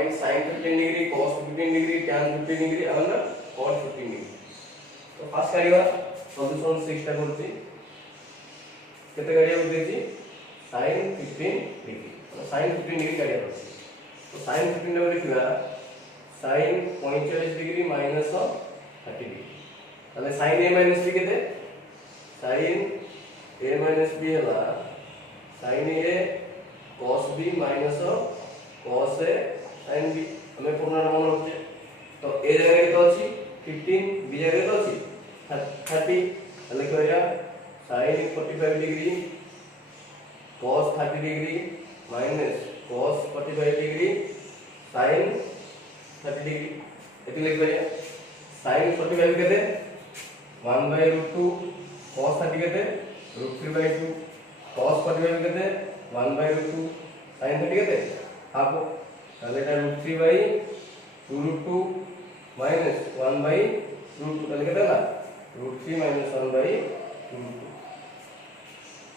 Find sin 15 degree cos 15 degree tan 15 degree और cot 15 degree. तो fast काढिबा solution 6 टा करछि केते काढिबा देछि sin 15 डिग्री तो sin 15 डिग्री काढिबा अछि तो sin 15 डिग्री लिखिबा sin 45 डिग्री माइनस 30 डिग्री ताले sin a माइनस b केते sin a माइनस b हला sin a cos b minus cos a sin b हमें पूर्ण नाम रखछे तो a जगह के तो अछि 15 b जगह तो अछि 30 ताले करिया sin 45 degree cos 30 degree minus cos 45 degree sin 30 degree एति लिख करिया sin 45 केते 1/√2 cos 30 केते √3/2 cos 45 केते 1/√2 sin 30 केते हाफ ताले এটা √3/2 माइनस 1/√2 ताले केते ना √3 माइनस 1/√2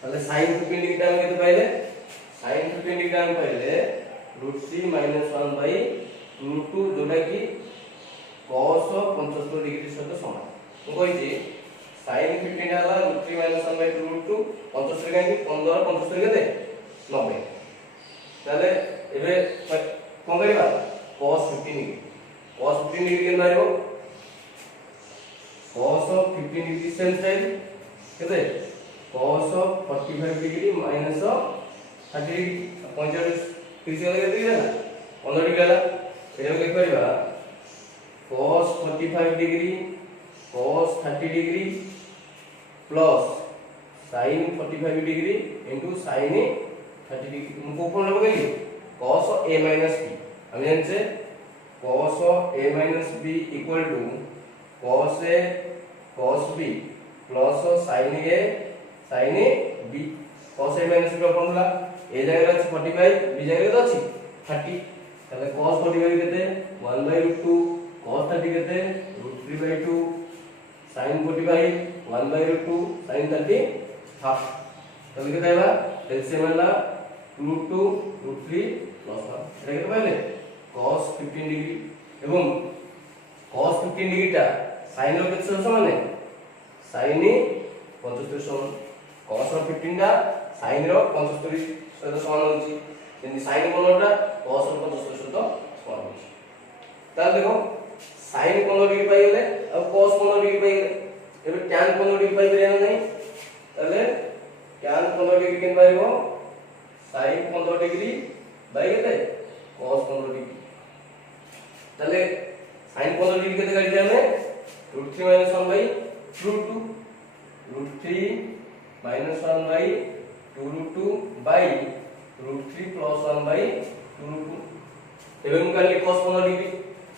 ताले sin 15 डिग्री टाइम केते पाइले sin 15 डिग्री टाइम पाइले √3 माइनस 1/√2 जोटा कि cos 75 डिग्री सहित समान ମୁଁ କହିଛି sin 15 ହେଲା √3 माइनस 1/√2 75 काहे 15 75 केते 90 ତାହେଲେ ଏବେ कोन करबा cos 15 डिग्री के मारिबो cos 15 डिग्री सेम साइड केते cos 45 डिग्री माइनस 30 डिग्री 45 30 वाला केते ना 15 डिग्री वाला एटा लिख परबा cos 45 degree cos 30 degree plus sin 45 degree into sin 30 degree हमको कौन लगेगी cos a minus b हम जानते cos a minus b equal to cos a cos b plus sin a sin b cos a minus b formula a जगह अछि 45 b जगह अछि 30 तले cos 45 केते 1/√2 cos 30 केते √3/2 sin 45 1/√2 sin 30 हाफ तले केते आइबा एलसीएम वाला √2 √3 प्लस 1 एटा के पाइले cos 15 डिग्री एवं cos 15 डिग्री टा sin रो केते समान है sin 75 समान cos 15 टा sin रो 75 सहित समान होची जेंति sin कोनटा cos रो 75 सहित समान होची ताल देखो sin 15 डिग्री पाइ गेले अब cos 15 डिग्री पाइ गेले एबे tan 15 डिग्री पाइ बेरिया नै ताले tan 15 डिग्री केन पाइबो sin 15 डिग्री बाय केते cos 15 डिग्री ताले sin 15 डिग्री केते काढि जामे √3 - 1/√2 √3 - 1/√2 बाय √3 + 1/√2 एबे हम काली cos 15 डिग्री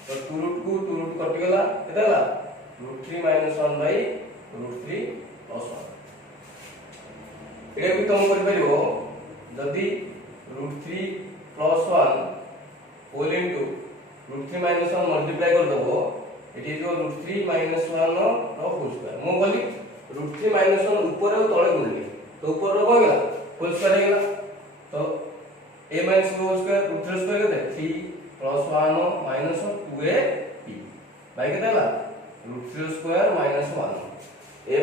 तो 2√2 2√2 कटि गेला केते होला √3 - 1/√3 + 1 एबे भी तुम कर परिबो जदी √3 + 1 होल इनटू √3 - 1 मल्टीप्लाई कर दबो एटी जो √3 - 1 नो होल स्क्वायर मो बोली √3 - 1 ऊपर और तळे गुणले तो ऊपर रो गेला होल स्क्वायर हे गेला तो a - b whole square √3 square केते 3 + 1 -2ab बाय केते होला √3 square - 1 a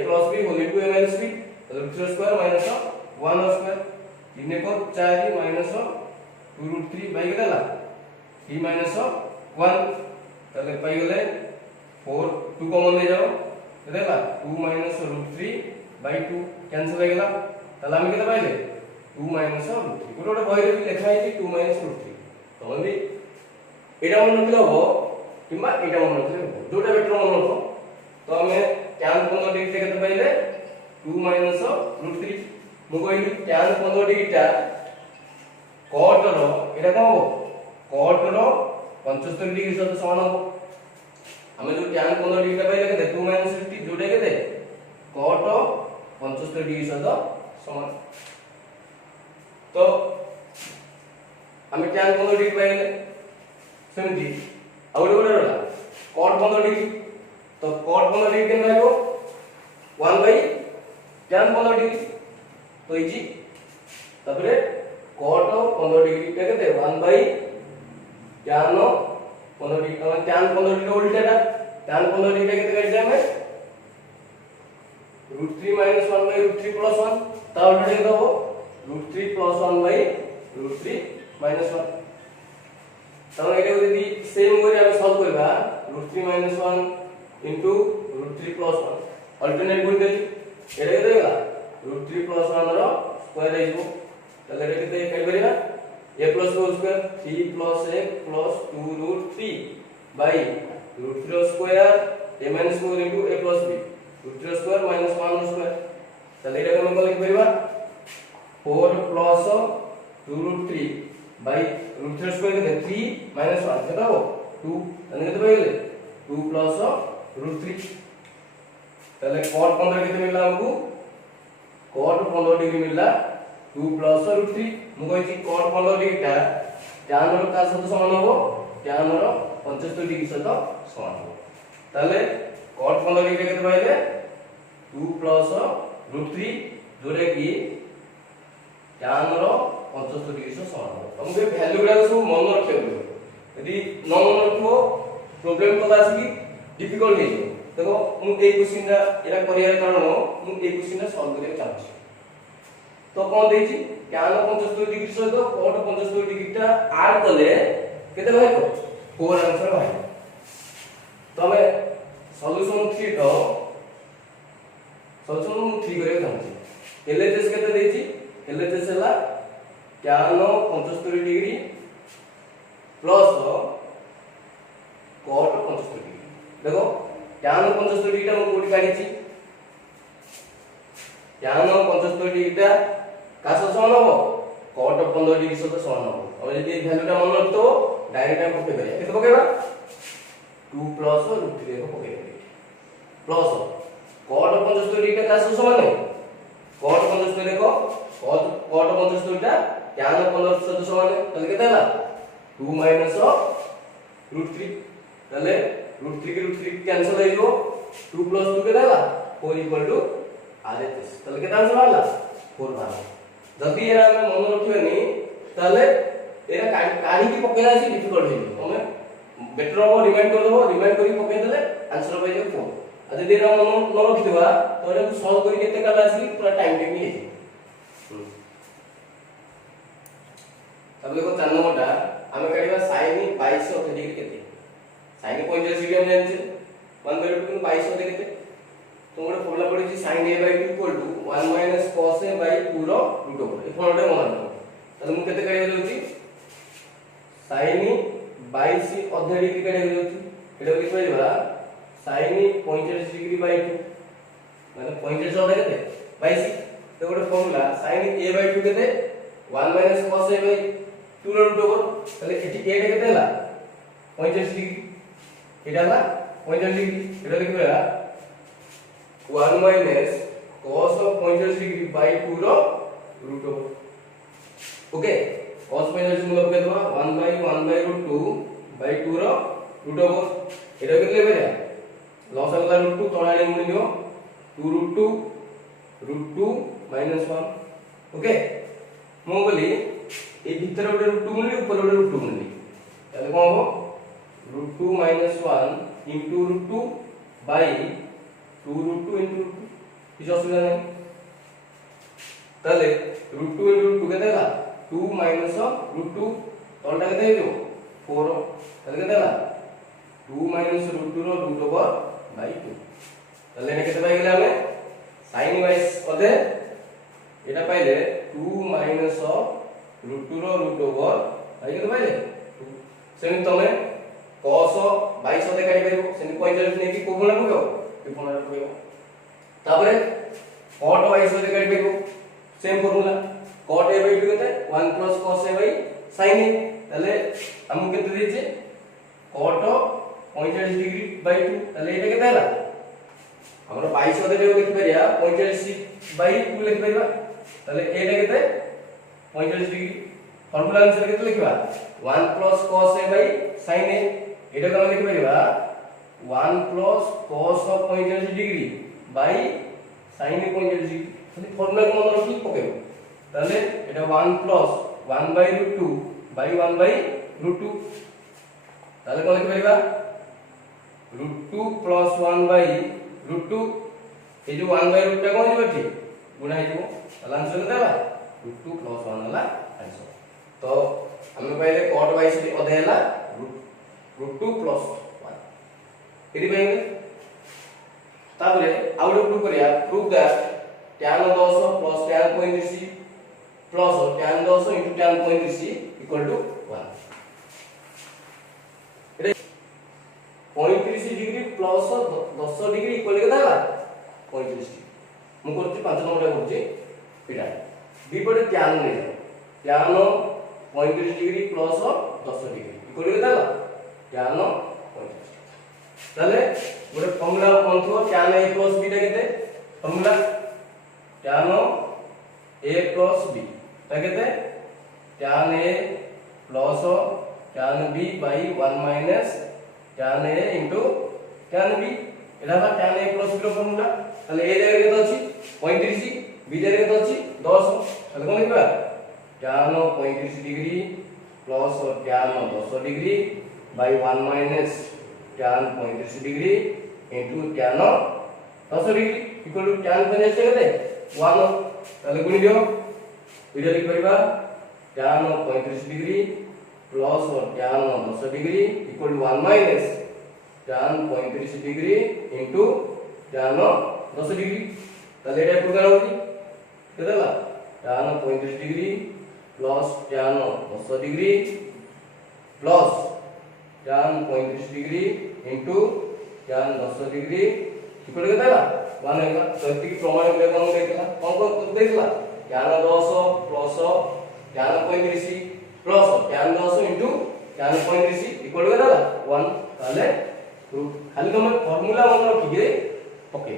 + b whole into a - b √3 square - 1 square 3 को 4 माइनस 2√3 बाय केला 3 माइनस 1 तले पाई गेले 4 2 कॉमन ले जाओ केला 2 माइनस √3/2 कैंसिल हो गेला तले हम केते पाइले 2 माइनस √3 गोटे बही रे लिखा है 2 माइनस √3 तो हम भी एटा मन नथिले हो किबा एटा मन नथिले हो जोटा बेटर मन रखो तो हमें tan 15 डिग्री केते पाइले 2 माइनस √3 मु कहली tan 15 डिग्री टा cot रो एटा को हो cot रो 75 डिग्री सहित समान हो हमें जो tan 15 डिग्री टा पाइले केते 2 माइनस √3 जोडे केते cot 75 डिग्री सहित समान तो हमें tan 15 डिग्री पाइले सेमती आउ गोटे रहला cot 15 डिग्री तो cot 15 डिग्री केन रहबो 1/tan 15 डिग्री तो इजी तबरे cot 15 डिग्री टा केते 1/tan tan 15 degree tan 15 degree उल्टाटा tan 15 डिग्री केते काटि जामे √3 - 1 √3 + 1 ता उल्टा के दबो √3 + 1 √3 - 1 तब एटा यदि सेम वे हम सॉल्व करबा √3 - 1 √3 + 1 अल्टरनेट गुण देली एटा के देगा √3 + 1 रो स्क्वायर आइबो तले एटा केते काट करिया a + b square 3 + a + 2√3 by √3 square a - 4 * a + b √3 square - 1 square तले एटा हम लिख परिबा 4 + 2√3 बाय √3 स्क्वायर के 3 - 1 केता हो 2 तने केते पाइले 2 + √3 तले cot 15 केते मिलला हमकु cot 15 डिग्री मिलला 2 + √3 मु कहि cot 15 डिग्री ता tan रो का साथ समान हो tan रो 75 डिग्री साथ समान हो तले cot 15 डिग्री केते पाइले 2 + √3 जोरे की tan रो 75 डिग्री से समान हो हमके वैल्यू गुडा सब मन रखियो यदि न मन रखियो प्रॉब्लम तो आसी डिफिकल्ट हे देखो मु ए क्वेश्चन रा एरा करियर कारण मु ए क्वेश्चन रा सॉल्व करे चाहूछी तो कोन देछि tan 75 डिग्री सहित cot 75 डिग्री ता ऐड करले केते भाई 4 आंसर भाई तो हमें सॉल्यूशन 3 तो सॉल्यूशन 3 करे चाहूछी एलएचएस केते देछि एलएचएस हला tan 75 degree plus cot 75 degree देखो tan 75 डिग्री ता हम कोडी काढी छी tan 75 डिग्री ता का समान हो cot 15 डिग्री से समान हो और यदि वैल्यू ता मन रखतो डायरेक्ट हम पके करिया केते पकेबा 2 + √3 को पके प्लस cot 75 डिग्री ता का समान है cot 75 देखो cot 75 ता tan 15 से समान है तले केते हला 2 - √3 तले √3 के √3 कैंसिल हो जाइबो 2 + 2 केते हला 4 = RHS तले केते आंसर हला 4 बार जदी एरा हम मन रखिबनी तले एरा काढी की पकेला से डिफिकल्ट हे हमें बेटर हो रिमाइंड कर दबो रिमाइंड करी पके देले आंसर पाइ जे 4 आ जदी एरा मन न रखिबा तो एरा सॉल्व करी केते काला आसी पूरा टाइम टेकिंग हे तब देखो 4 नंबरटा हमें काढिबा sin 22 डिग्री केते sin 45 डिग्री हम जानछे 1/2 22 होते केते तो मोर फॉर्मूला पड़ी छी sin a/2 = 1 - cos a/2 row root over a formula मन रखो तले मु केते काढिबा जोची sin 22 अधे डिग्री काढिबा जोची एटा लिख परिबा sin 45 डिग्री/2 माने 45 अधे केते 22 तो गोटे फॉर्मूला sin a/2 केते 1 - cos a/2 रो रूट ओवर तले एटी a रे केते हला 45 डिग्री एटा हला 45 डिग्री एटा लिख परिबा 1 - cos 45 डिग्री/2 रो रूट ओवर ओके cos 45 मतलब के दबा 1/1/√2/2 रो रूट ओवर एटा केते ले परिया लॉस अगला √2 तळाणी मुनि दियो 2√2 √2 - 1 ओके मु बोली ए भीतर गोटे √2 मुनि ऊपर गोटे √2 मुनि ताले कोन हो √2 - 1 * √2 / 2√2 * √2 किछ असुविधा नहीं ताले √2 * √2 केते हला 2 - √2 तळटा केते हेजो 4 ताले केते हला 2 - √2 रो रूट ओवर बाय 2 ताले ने केते पाइ गेले हमें sin 22 अधे एटा पाइले 2 - √2 रो रूट ओवर बाय केते पाइले 2 सेम तमे cos 22 अधे काढि परिबो सेम 45 ने की कोबला पकेओ ए फॉर्मूला पकेओ तापरे cot 22 अधे काढि परिबो सेम फॉर्मूला cot a/2 केते 1 + cos a/sin a ताले हमु केते देछे cot 45 डिग्री/2 ताले एटा केते हला हमर 22 अधे लिख परिया 45/2 लिख परिबा ताले एटा केते 45 डिग्री फॉर्मूला आंसर केते लिखबा 1 + cos a/sin a एटा हम लिख परिबा 1 + cos 45 डिग्री sin 45 डिग्री खाली फॉर्मूला को मन रखि पकेबो ताले एटा 1 + 1/√2 / 1/√2 ताले कोन लिखि परिबा √2 + 1 / √2 ए जो 1 / √2 कोन जिवो ठीक गुणा हे जिवो ताले आंसर केते बा √2 + 1 हला आंसर तो हमें पहले cot y से अधे हला √2 + 1 एदी पहिले ताबले आउट प्रूफ करिया proof that tan 10 + tan 35 plus tan 10 * tan 35 = 1 एरे 35 डिग्री प्लस 10 डिग्री इक्वल केदा 35 डिग्री मु करछि 5 नंबर करछि एटा विपरीत tan नै tan 35 degree plus 10 degree equal केदा tan 35 ताले गोटे फॉर्मूला कोन थो tan a + b टा केते फॉर्मूला tan a + b ता केते tan a plus tan b / 1 - tan a * tan b एला बा tan a + b रो फॉर्मूला ताले a जगह केते अछि 35 b जगह केते अछि 10 ताले कोन लिखबा tan 35 degree plus tan 10 degree / 1 - tan 35 degree * tan 10 degree equal to tan 35 केते 1 ताले गुणी दियो इडा लिख परिबा tan 35 degree plus tan 10 degree equal to 1 - tan 35 degree tan 10 degree ताले एटा प्रकार होती केतला tan 35 degree plus tan 10 degree plus tan 35 degree tan 10 degree equal केतला 1 हेला तो एति प्रमाण के कोन देखला कोन देखला tan 10 plus tan 35 plus tan 10 tan 35 equal केतला 1 ताले खाली तुम फार्मूला मन रखिके ओके